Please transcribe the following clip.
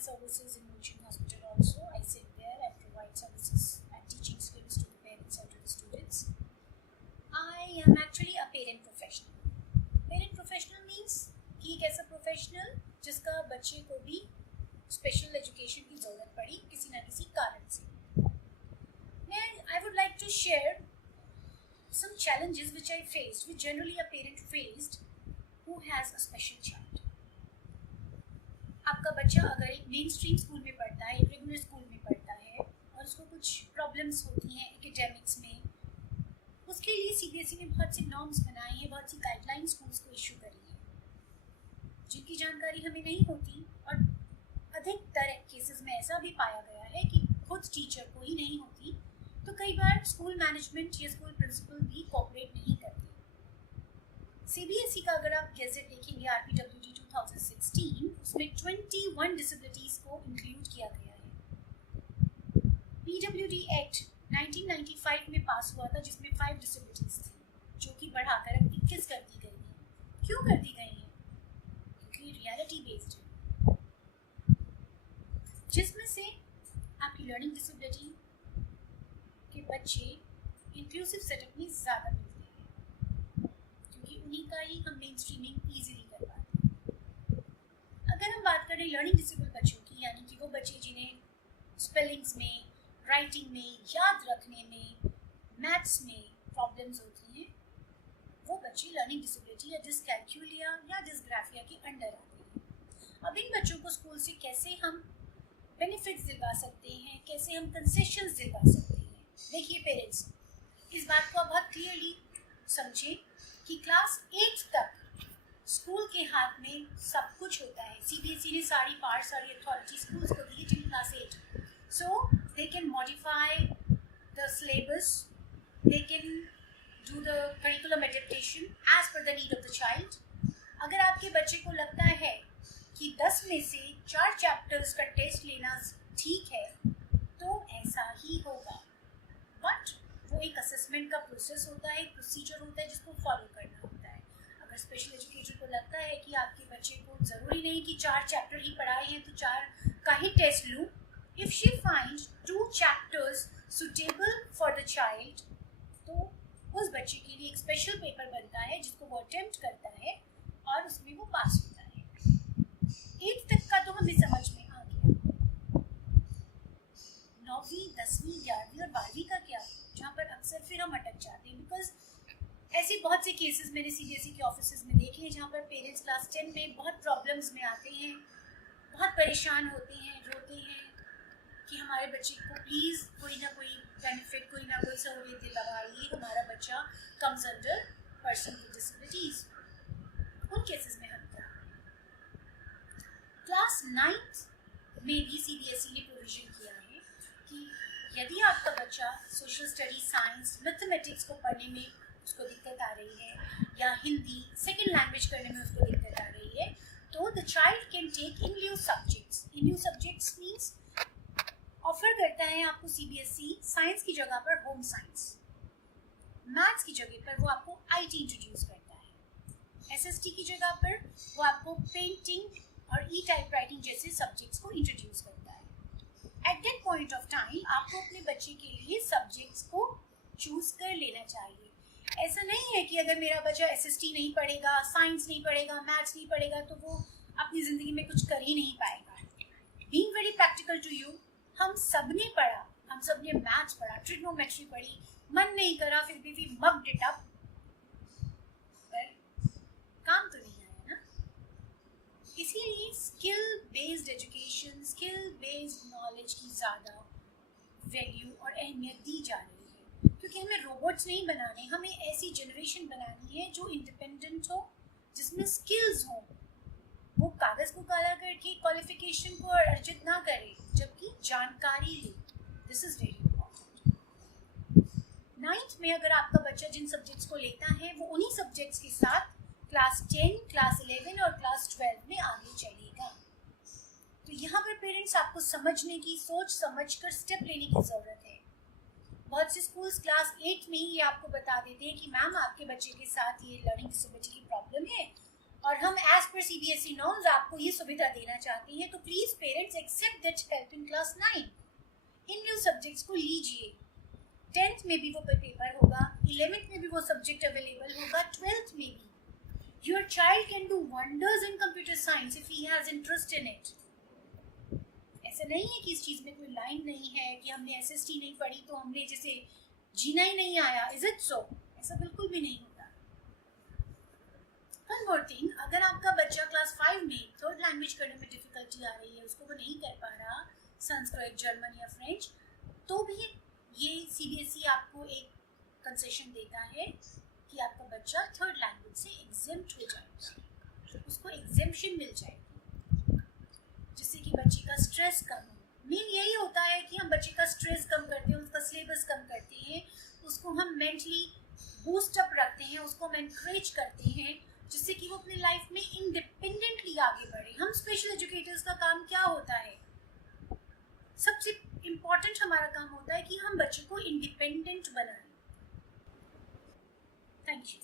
services in Milchan Hospital also. I sit there and provide services and teaching skills to the parents and to the students. I am actually a parent professional. Parent professional means कि एक ऐसा professional जिसका बच्चे को भी special education की ज़रूरत पड़ी किसी न किसी कारण से. I would like to share some challenges which I faced, which generally a parent faced who has a special child. आपका बच्चा अगर एक मेन स्ट्रीम स्कूल में पढ़ता है, एक रेगुलर स्कूल में पढ़ता है और उसको कुछ प्रॉब्लम्स होती हैं एकेडमिक्स में, उसके लिए सीबीएसई ने बहुत सी नॉर्म्स बनाई हैं, बहुत सी गाइडलाइन स्कूल्स को इशू करी है जिनकी जानकारी हमें नहीं होती. और अधिकतर केसेस में ऐसा भी पाया गया है कि खुद टीचर को ही नहीं होती, तो कई बार स्कूल मैनेजमेंट या स्कूल प्रिंसिपल भी कोऑपरेट नहीं करते. सीबीएसई का अगर आप गैजेट देखेंगे आरपीडब्ल्यूडी 2016, उसमें 21 डिसेबिलिटीज को इंक्लूड किया गया है. पीडब्ल्यूडी एक्ट 1995 में पास हुआ था जिसमें 5 डिसेबिलिटीज थी, जो कि बढ़ाकर अब 21 कर दी गई है. क्यों कर दी गई है? क्योंकि रियलिटी बेस्ड है, जिसमें से आपकी लर्निंग डिसेबिलिटी के बच्चे इंक्लूसिव सेटअप में ज़्यादा मिलते हैं, क्योंकि उन्हीं का ही हम मेन स्ट्रीमिंग ईजिली कर पाते हैं. अगर हम बात करें लर्निंग डिसेबल बच्चों की, यानी कि वो बच्चे जिन्हें स्पेलिंग्स में, राइटिंग में, याद रखने में, मैथ्स में प्रॉब्लम्स होती हैं, वो बच्चे लर्निंग डिसेबिलिटी या डिसकैल्कुलिया या डिसग्राफिया के अंडर आते हैं. अब इन बच्चों को स्कूल से कैसे हम बेनिफिट्स दिलवा सकते हैं, कैसे हम कंसेशंस दिलवा सकते हैं? देखिए पेरेंट्स, इस बात को बहुत क्लियरली समझें कि क्लास 8 तक स्कूल के हाथ में सब कुछ होता है. सीबीएसई ने सारी पार्ट, सारी अथॉरिटी स्कूल्स को दी till class 8, so they can modify the syllabus, they can do the curriculum adaptation as per the need of the child. अगर आपके बच्चे को लगता है कि 10 में से 4 चैप्टर्स का टेस्ट लेना ठीक है, तो ऐसा ही होगा. बट वो एक असेसमेंट का प्रोसेस होता है, एक प्रोसीजर होता है जिसको फॉलो करना होता है. अगर स्पेशल एजुकेटर को लगता है कि आपके बच्चे को ज़रूरी नहीं कि 4 चैप्टर ही पढ़ाए हैं तो 4 का ही टेस्ट लूँ, if she find 2 chapters suitable for the child, तो उस बच्चे के लिए एक स्पेशल पेपर बनता है जिसको वो अटेम्प्ट करता है और उसमें वो पास होता है. 8 तक का तो हमें समझ में आ गया. 9वीं, 10वीं, 11वीं और 12वीं का क्या, जहाँ पर अक्सर फिर हम अटक जाते हैं. बिकॉज ऐसे बहुत से केसेस मैंने सीबीएसई के ऑफिस में देखे हैं जहाँ पर पेरेंट्स क्लास 10 में बहुत प्रॉब्लम्स में आते हैं, बहुत परेशान होते हैं, रोते हैं कि हमारे बच्चे को प्लीज़ कोई ना कोई बेनिफिट, कोई ना कोई सहूलियत दिलवाइए, हमारा बच्चा comes under person with disabilities. उन केसेस में हम क्या, क्लास 9th में भी सीबीएसई ने प्रोविजन किया है कि यदि आपका बच्चा सोशल स्टडीज, साइंस, मैथमेटिक्स को पढ़ने में उसको दिक्कत आ रही है या हिंदी सेकेंड लैंग्वेज करने में उसको दिक्कत आ रही है, तो the child can take in new subjects. In new subjects means offer करता है आपको सीबीएसई साइंस की जगह पर होम साइंस, मैथ्स की जगह पर वो आपको आईटी इंट्रोड्यूस करता है, एसएसटी की जगह पर वो आपको पेंटिंग और ई टाइप राइटिंग जैसे सब्जेक्ट्स को इंट्रोड्यूस करता है. At that point of time आपको अपने बच्चे के लिए सब्जेक्ट्स को चूज कर लेना चाहिए. ऐसा नहीं है कि अगर मेरा बच्चा एसएसटी नहीं पढ़ेगा, साइंस नहीं पढ़ेगा, मैथ्स नहीं पढ़ेगा तो वो अपनी ज़िंदगी में कुछ कर ही नहीं पाएगा. Being very practical to you, हम सब ने पढ़ा, हम सब ने मैथ्स पढ़ा, ट्रिग्नोमेट्री पढ़ी, मन नहीं करा फिर भी वी मक्ड इट अप, पर काम तो नहीं आया ना. इसीलिए skill based education, skill based knowledge की ज़्यादा वैल्यू और अहमियत दी जा रही है, क्योंकि हमें रोबोट्स नहीं बनाने, हमें ऐसी जनरेशन बनानी है जो इंडिपेंडेंट हो, जिसमें स्किल्स हो. वो कागज़ को काला करके क्वालिफिकेशन को अर्जित ना करे, जबकि जानकारी ले. This is very important. 9th में अगर आपका बच्चा जिन सब्जेक्ट्स को लेता है वो उन्हीं सब्जेक्ट्स के साथ क्लास 10, क्लास 11 और क्लास 12 में आगे चलेगा. तो यहाँ पर पेरेंट्स आपको समझने की, सोच समझ कर स्टेप लेने की ज़रूरत है. बहुत से स्कूल्स क्लास 8 में ही आपको बता देते हैं कि मैम आपके बच्चे के साथ ये लर्निंग डिसेबिलिटी की प्रॉब्लम है, और हम एज पर CBSE नॉर्म्स आपको ये सुविधा देना चाहते हैं, तो please parents accept that help in class 9। In new subjects को लीजिए। 10th में भी वो पेपर होगा, 11th में भी वो सब्जेक्ट अवेलेबल होगा, 12th में भी। Your child can do wonders in computer science if he has interest in it. ऐसा नहीं है कि इस चीज में कोई लाइन नहीं है कि हमने SST नहीं पढ़ी तो हमने जैसे जीना ही नहीं आया। Is it so? ऐसा बिल्कुल भी नहीं होता। One more thing, अगर आपका बच्चा क्लास 5 में थर्ड लैंग्वेज करने में डिफिकल्टी आ रही है, उसको वो नहीं कर पा रहा संस्कृत, जर्मन या फ्रेंच, तो भी ये CBSE आपको एक कंसेशन देता है कि आपका बच्चा थर्ड लैंग्वेज से एग्जेम्प्ट हो जाएगा, उसको एग्जेम्पशन मिल जाएगी, जिससे कि बच्चे का स्ट्रेस कम हो। मेन यही होता है कि हम बच्चे का स्ट्रेस कम करते हैं, उसका सिलेबस कम करते हैं, उसको हम मेंटली बूस्ट अप रखते हैं, उसको हम एनकरेज करते हैं, जिससे कि वो अपने लाइफ में इंडिपेंडेंटली आगे बढ़े। हम स्पेशल एजुकेटर्स का काम क्या होता है? सबसे इम्पॉर्टेंट हमारा काम होता है कि हम बच्चे को इंडिपेंडेंट बनाएं। Thank you.